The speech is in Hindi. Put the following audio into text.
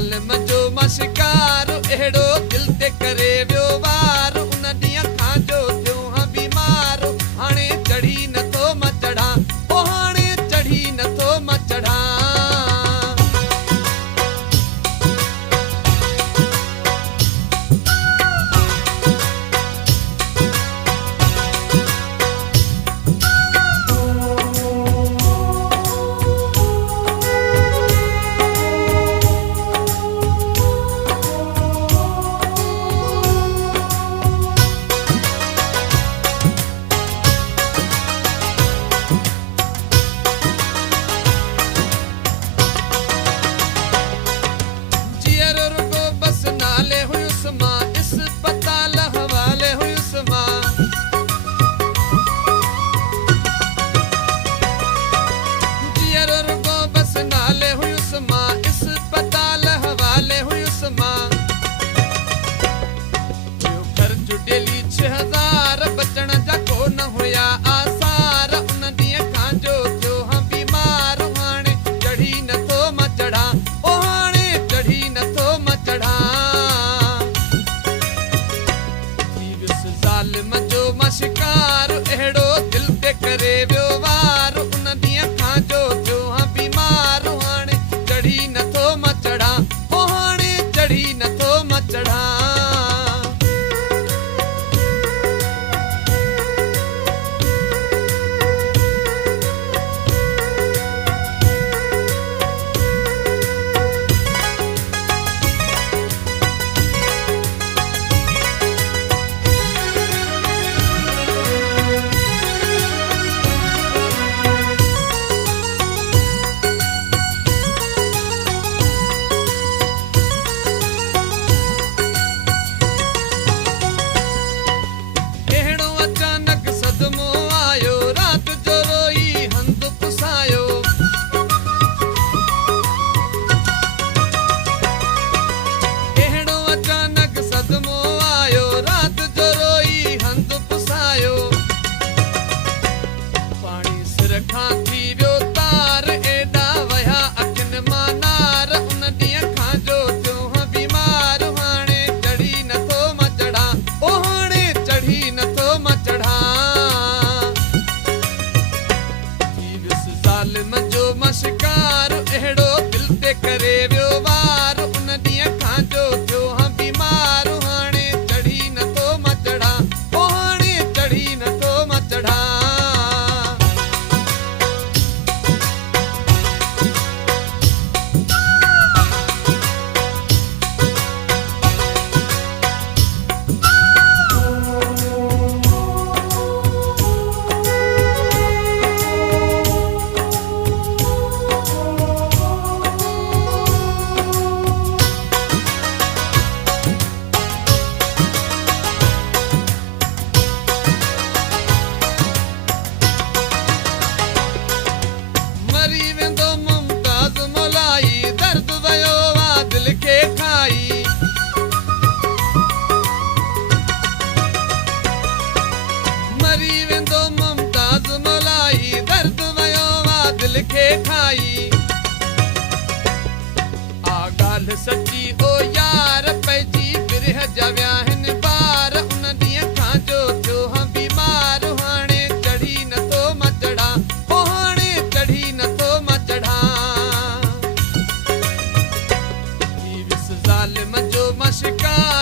ज़ालिम जो मां शिकार अहिड़ो दिल ते करे वियो वार उन ॾींहं खां जो थियो हा बीमार हाणे चढ़ी नथो मां चढ़ां ओ हाणे चढ़ी नथो मां चढ़ां शिकार अहिड़ो दिल ते करे वियो वार उन ॾींहं खां जो थियो हा बीमार हाणे चढ़ी नथो मां चढ़ां ओ हाणे चढ़ी नथो मां चढ़ां शिकार अहिड़ो दिल ते करे वियो वार उन ॾींहं खां जो थियो हा बीमार हाणे चढ़ी नथो मां चढ़ां ओ हाणे चढ़ी नथो मां चढ़ां खाई आ ॻाल्हि सची ओ यार पइजी बिरह जा वियाहिन बार उन ॾींहं खां जो थियो हा बीमार हाणे चढ़ी नथो मां चढ़ां ओ हाणे चढ़ी नथो मां चढ़ां ज़ालिम जो मां शिकार